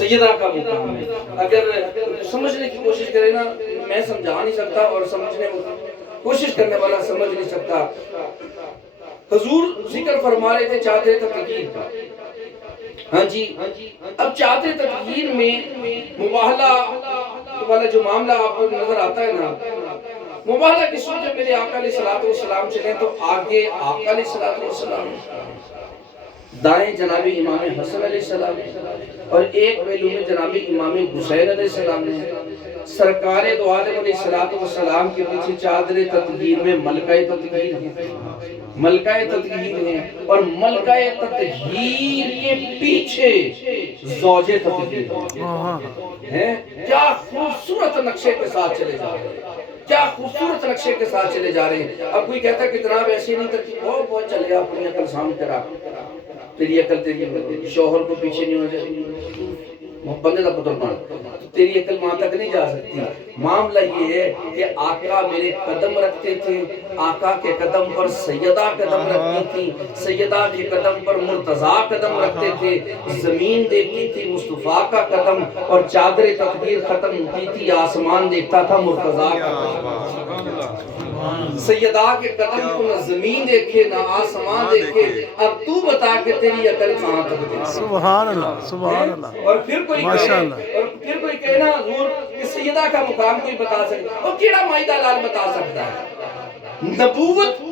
سیدہ کا مقام ہے. اگر سمجھنے کی کوشش کرے نا، میں سمجھا نہیں سکتا اور سمجھنے کوشش کرنے والا سمجھ نہیں سکتا. حضور ذکر فرما رہے تھے چادر تطہیر کا. ہاں جی، اب چادر تطہیر میں مباہلہ والا جو معاملہ آپ کو نظر آتا ہے نا، مباہلہ کس وجہ میرے آقا علیہ الصلوۃ والسلام چلیں تو آگے آقا علیہ الصلوۃ والسلام، دائیں جناب امام حسن علیہ السلام اور ایک پہلو میں جناب امام حسین علیہ السلام ہے. سرکار دو عالم علیہ الصلوۃ والسلام کے پیچھے چادر تطہیر میں ملکہ تطہیر ہے، ملکہ تطہیر ہے، اور ملکہ تطہیر کے پیچھے زوجہ تطہیر ہے. کیا خوبصورت نقشے کے ساتھ چلے جا رہے ہیں، کیا خوبصورت نقشے کے ساتھ چلے جا رہے ہیں. اب کوئی کہتا ہے کہ جناب ایسی نہیں ترتیب، بہت چلے اپنی عقل سامنے رکھ، تیری عقل تیری شوہر کو پیچھے نہیں ہو جائے، بندے کا پتر مان، تیری عقل وہاں تک نہیں جا سکتی. معاملہ یہ ہے کہ آقا میرے قدم رکھتے تھے، آقا کے قدم پر سیدہ قدم رکھتی تھی، سیدہ کے قدم پر مرتضیٰ قدم رکھتے تھے، زمین دیکھتی تھی مصطفیٰ کا قدم، اور چادر تطہیر ختم ہوتی تھی آسمان دیکھتا تھا مرتضیٰ کا قدم. سیدہ کے قدم کو نہ زمین دیکھے نہ آسمان دیکھے. اب تو بتا کہ تیری عقل کہاں تک دیکھے. سبحان اللہ، سبحان اللہ. اور پھر کوئی کہے نا حضور کہ سیدہ کا مقام کوئی بتا سکتا، اور کیڑا مائدہ لال بتا سکتا ہے؟ نبوت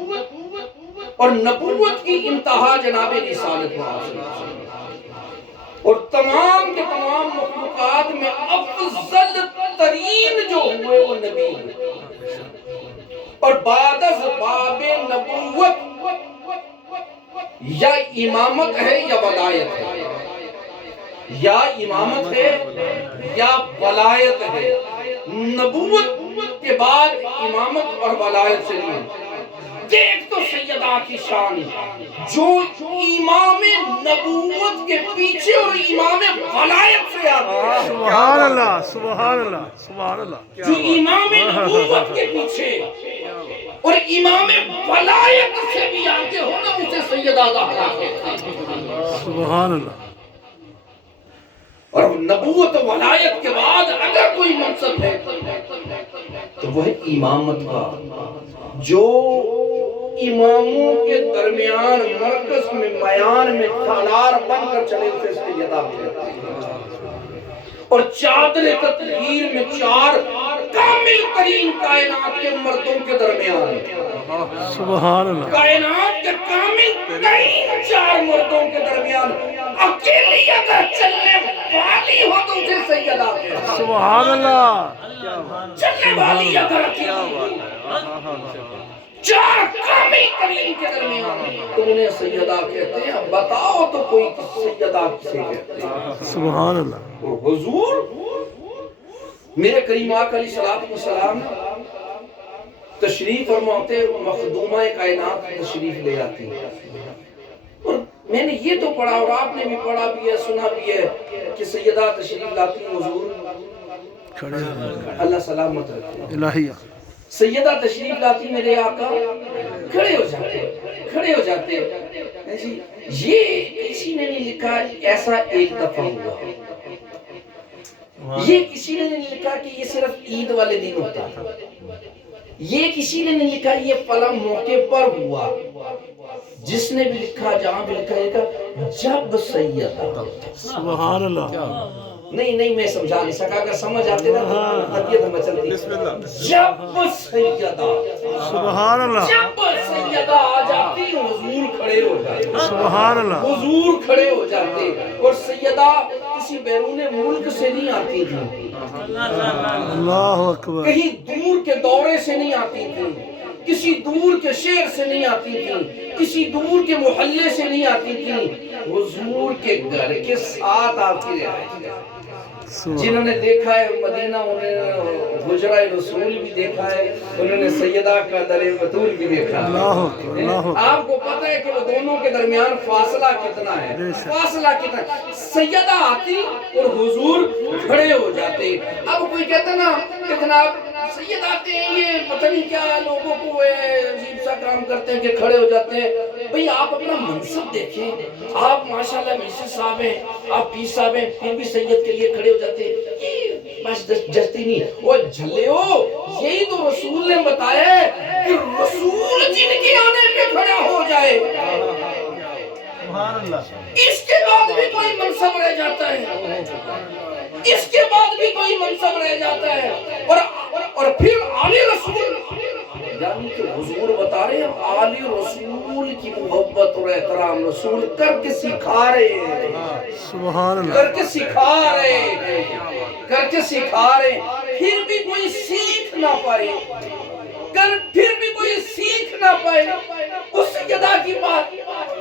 اور نبوت کی انتہا جناب رسالت اور تمام کے تمام مخلوقات میں افضل ترین جو ہوئے وہ نبی ہوئے. اور بعد از باب نبوت یا امامت ہے یا ولایت ہے، یا امامت ہے یا ولایت ہے. نبوت کے بعد امامت اور ولایت سے نہیں. دیکھ تو سیدہ کی شان، جو امام نبوت کے پیچھے اور امام ولایت سے آتی ہے. سبحان اللہ، سبحان اللہ، سبحان اللہ. جو امام نبوت کے پیچھے اور امام ولایت سے بھی آگے ہونا، اسے سیدہ زہرا کہتے ہیں. سبحان اللہ. اور نبوت و ولایت کے بعد اگر کوئی منصب ہے تو وہ ہے امامت کا، جو اماموں کے درمیان مرکز میں میان میں تالار بن کر چلے اسے سیدہ کہتے ہیں. اور چادر تطہیر میں چار کامل ترین کائنات کے مردوں کے درمیان، سبحان اللہ. کائنات کے کامل ترین چار مردوں کے درمیان اکیلی اگر چلنے والی ہو تو اسے سیدہ کہتے ہیں. سبحان اللہ. چلنے والی اگر اکیلی چار کامل ترین کے درمیان تو انہیں سیدہ کہتے ہیں. اب بتاؤ تو کوئی سیدہ کسے کہتے ہیں؟ سبحان اللہ. حضور میرے کریم آقا علیہ الصلوۃ والسلام تشریف فرماتے مخدومہ کائنات تشریف لے آتی ہیں. اور میں نے یہ تو پڑھا اور آپ نے بھی پڑھا بھی ہے، سنا بھی ہے کہ سیدہ تشریف لاتی ہیں. حضور اللہ سلامت رکھے. الہیہ. سیدہ تشریف لاتی میرے آقا کھڑے ہو جاتے، کھڑے ہو جاتے. یہ کسی نے نہیں لکھا ایسا ایک دفعہ ہوا، یہ کسی نے نہیں لکھا کہ یہ صرف عید والے دن ہوتا تھا، یہ کسی نے نہیں لکھا یہ فلاں موقع پر ہوا. جس نے بھی لکھا، جہاں بھی لکھا، یہ کہا جب سیدہ. سبحان اللہ. نہیں میں سمجھا نہیں سکا، اگر سمجھ آتے نا طبیعت ہمیں چلتی. جب سیدہ، سبحان اللہ. جب سیدہ آ جاتی حضور کھڑے ہو جاتے. سبحان اللہ. حضور کھڑے ہو جاتے. اور سیدہ کسی بیرون ملک سے نہیں آتی تھی، اللہ اکبر. کہیں دور کے دورے سے نہیں آتی تھی، کسی دور کے شہر سے نہیں آتی تھی، کسی دور کے محلے سے نہیں آتی تھی. حضور کے گھر کے ساتھ آتی رہتی. جنہوں نے دیکھا ہے مدینہ، انہوں نے حجرہ رسول بھی دیکھا ہے، انہوں نے سیدہ کا در بطول بھی دیکھا ہے. آپ کو پتہ ہے کہ وہ دونوں کے درمیان فاصلہ کتنا ہے، فاصلہ کتنا ہے. سیدہ آتی اور حضور کھڑے ہو جاتے. اب کوئی کہتا نا کہ جناب سید آتے ہیں، یہ پتہ نہیں کیا لوگوں کو عجیب سا کام کرتے ہیں کہ کھڑے ہو جاتے ہیں. بھئی آپ اپنا منصب دیکھیں، آپ آپ ماشاءاللہ مرشد صاحب ہیں، آپ پیر صاحب ہیں، پھر بھی سید کے لیے کھڑے ہو جاتے ہیں، یہ بس جستی نہیں. وہ جھلیو، یہی تو رسول نے بتایا ہے کہ رسول جن کے آنے پہ کھڑا ہو جائے اس کے بعد بھی کوئی منصب رہ جاتا ہے، اس کے بعد بھی کوئی منصب رہ جاتا ہے. اور پھر آلی رسول، یعنی کہ حضور بتا رہے ہیں آلی رسول کی محبت اور احترام رسول کر کے سکھا رہے ہیں، سبحان اللہ. کر کے سکھا رہے ہیں، کر کے سکھا رہے ہیں. پھر بھی کوئی سیکھ نہ پائے، پھر بھی کوئی سیکھ نہ پائے اس سیدہ کی بات،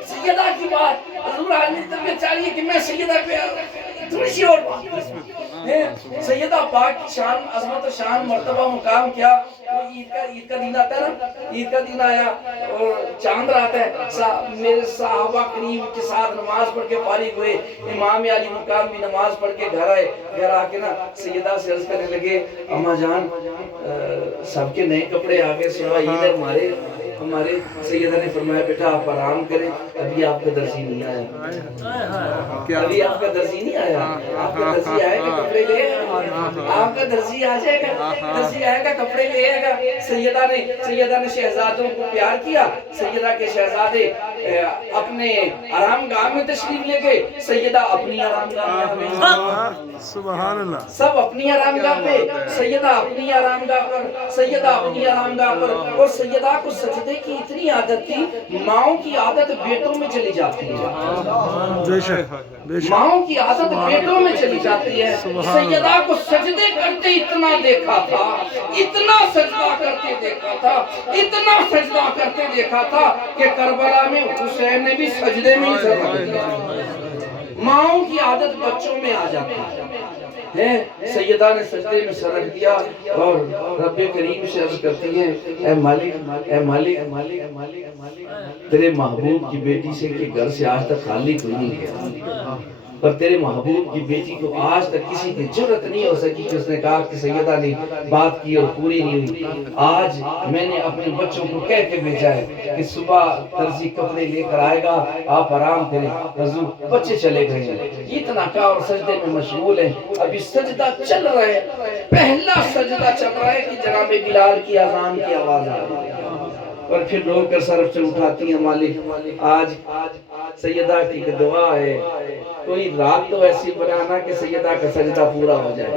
سیدہ کی بات. حضور عالمی طبیعت چاہیے کہ میں سیدہ پہ تھوڑی سی اور بات کروں. سیدہ پاک کی شان، عظمت و شان، مرتبہ، مقام کیا. عید کا دن آتا ہے نا، عید کا دن آیا اور چاند رات ہے، میرے صحابہ کریم کے ساتھ نماز پڑھ کے فارغ ہوئے. امام علی مقام بھی نماز پڑھ کے گھر آئے. گھر آ کے نا سیدہ سے عرض کرنے لگے اماں جان سب کے نئے کپڑے آ گئے، سوا عید ہے ہمارے. سیدہ نے فرمایا بیٹا آپ آرام کریں، ابھی آپ کا درزی نہیں آیا، ابھی آپ کا درزی نہیں آیا. آپ کا درزی آئے گا کپڑے لے آئے گا، آپ کا درزی آ جائے گا، درزی آئے گا کپڑے لے آئے گا. سیدہ نے شہزادوں کو پیار کیا. سیدہ کے شہزادے اپنے آرام گاہ میں تشریف لے گئے، سیدہ اپنی آرام گاہ میں. سبحان اللہ. سب اپنی آرام گاہ پہ، سیدہ اپنی آرام گاہ پر، سیدہ اپنی آرام گاہ پر. اور سیدہ کو سجدے کی اتنی عادت تھی، ماؤں کی عادت بیٹوں میں چلی جاتی ہے، بے شک بے شک. ماؤں کی عادت بیٹوں میں چلی جاتی ہے. سیدہ کو سجدے کرتے اتنا دیکھا تھا، اتنا سجدہ کرتے دیکھا تھا، اتنا سجدہ کرتے دیکھا تھا کہ کربلا میں حسین نے بھی سجدے میں ہی سجدہ کیا. ماؤں کی عادت بچوں میں آ جاتی ہے. سیدہ نے سجدے میں سر رکھ دیا اور رب کریم سے عرض کرتی ہیں اے مالک، اے مالک، اے مالک، اے مالک، اے مالک، تیرے محبوب کی بیٹی سے کہ گھر سے آج تک خالی کوئی نہیں گیا، پر تیرے محبوب کی بیٹی کو آج تک کسی کی جرت نہیں ہو سکی کہ اس نے کہا کہ سیدہ نے بات کی اور پوری نہیں ہوئی. آج میں نے اپنے بچوں کو کہہ کے بھیجا ہے کہ صبح درزی کپڑے لے کر آئے گا، آپ آرام کریں. حضور بچے چلے گئے ہیں، اتنا کہا اور سجدے میں مشغول ہیں. ابھی سجدہ چل رہا ہے، پہلا سجدہ چل رہا ہے کہ جناب بلال کی اذان کی آواز آ رہی ہے اور پھر رو کر سر سے اٹھاتی ہیں مالک آج سیدہ کی دعا ہے، کوئی رات تو ایسی بنانا کہ سیدہ کا سجدہ پورا ہو جائے.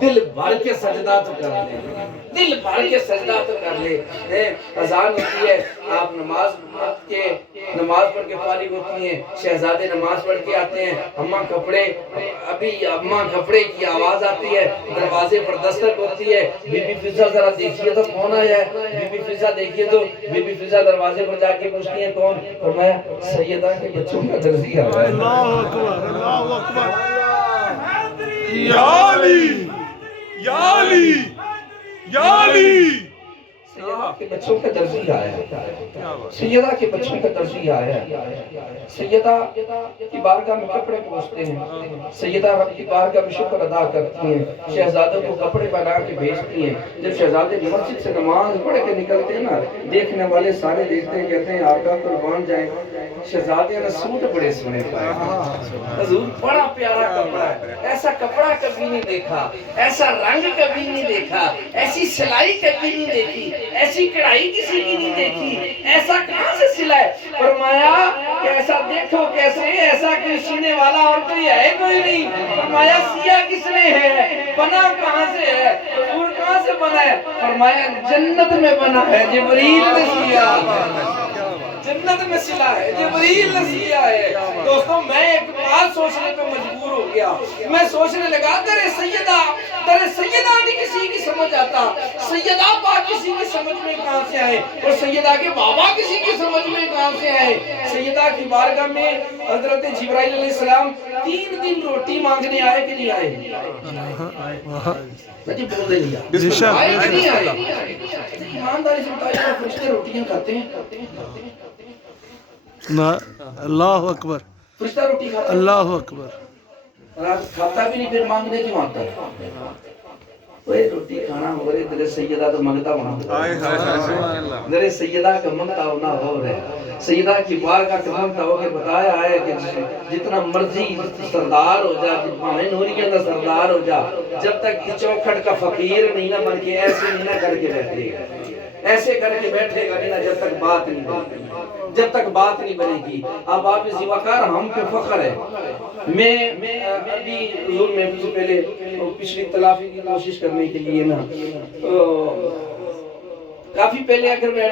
دل بھر کے سجدہ تو کر لے، دل بھر کے سجدہ تو کر لے. اذان ہوتی ہے، آپ نماز پڑھ کے فارغ ہوتی ہیں. شہزادے نماز پڑھ کے آتے ہیں. اماں کپڑے، ابھی اماں کپڑے کی آواز آتی ہے، دروازے پر دستک ہوتی ہے. بی بی فضا ذرا دیکھیے تو کون آیا ہے. بی بی فضا دیکھیے تو بی بی فضا دروازے پر جا کے پوچھتی ہیں کون؟ فرمایا سیدہ کے بچوں کا درزی آ رہا ہے. اللہ اکبر، اللہ اکبر. یا علی، یا علی، یا علی. سیدہ کے بچوں کا درزی آیا ہے، سیدہ کے بچوں کا درزی آیا ہے. سیدہ کی بارگاہ میں کپڑے پوچھتے ہیں، سیدہ رب کی بارگاہ میں شکر ادا کرتی ہیں، شہزادوں کو کپڑے بنا کے بھیجتی ہیں. جب شہزادے مسجد سے نماز پڑھ کے نکلتے ہیں نا، دیکھنے والے سارے دیکھتے ہیں، کہتے ہیں آقا قربان جائیں، شہزادے نے سوٹ بڑے سنے پائے. حضور بڑا پیارا کپڑا ہے، ایسا کپڑا کبھی نہیں دیکھا، ایسا رنگ کبھی نہیں دیکھا، ایسی سلائی کبھی نہیں دیکھی، ایسی کڑھائی کسی کی نہیں دیکھی، ایسا کہاں سے سلا ہے؟ فرمایا کہ ایسا دیکھو کیسے، ایسا کوئی سینے والا اور کوئی ہے کوئی نہیں. فرمایا سیاہ کس نے ہے، بنا کہاں سے ہے، حضور کہاں سے بنا ہے؟ فرمایا جنت میں بنا ہے، جبریل نے سیا، جنت میں سلا ہے، جبریل نے سیا ہے. دوستوں میں ایک بات سوچنے پہ مجبور ہو گیا، میں سوچنے لگا در سیدہ بھی کسی کی سمجھ آتا، سیدہ پاک کسی کی سمجھ میں کہاں سے آئے، اور سیدہ کے بابا کسی کی سمجھ میں کہاں سے آئے. سیدہ کی بارگاہ میں حضرت جبرائیل علیہ السلام 3 دن روٹی مانگنے آئے کہ نہیں آئے؟ جی بول دے لیا آئے کہ نہیں آئے؟ ایمانداری سے بتائیے فرشتے روٹیاں کھاتے ہیں؟ اللہ اکبر، فرشتہ روٹی کھاتا ہے؟ اللہ اکبر. کھاتا بھی نہیں پھر مانگنے کیوں آتا ہے؟ وہ روٹی کھانا ہو رہے تیرے سیدہ تو منگتا ہونا ہائے ہائے ہائے میرے سیدہ کا منگتا ہونا ہو رہے سیدہ کی بارگاہ کا منگتا ہو کے بتایا ہے کہ جتنا مرضی سردار ہو جا ہمیں نوری کے اندر سردار ہو جا جب تک چوکھٹ کا فقیر نہیں نہ بن کے ایسے نہیں نہ کر کے بیٹھے گا ایسے کر کے بیٹھے گا نہیں جب تک بات نہیں بنے جب تک بات نہیں بنے گی اب آپ ذی وقار ہم پہ فخر ہے میں ابھی حضور میں سے پہلے پچھلی تلافی کی کوشش کرنے کے لیے نا کافی پہلے اگر میں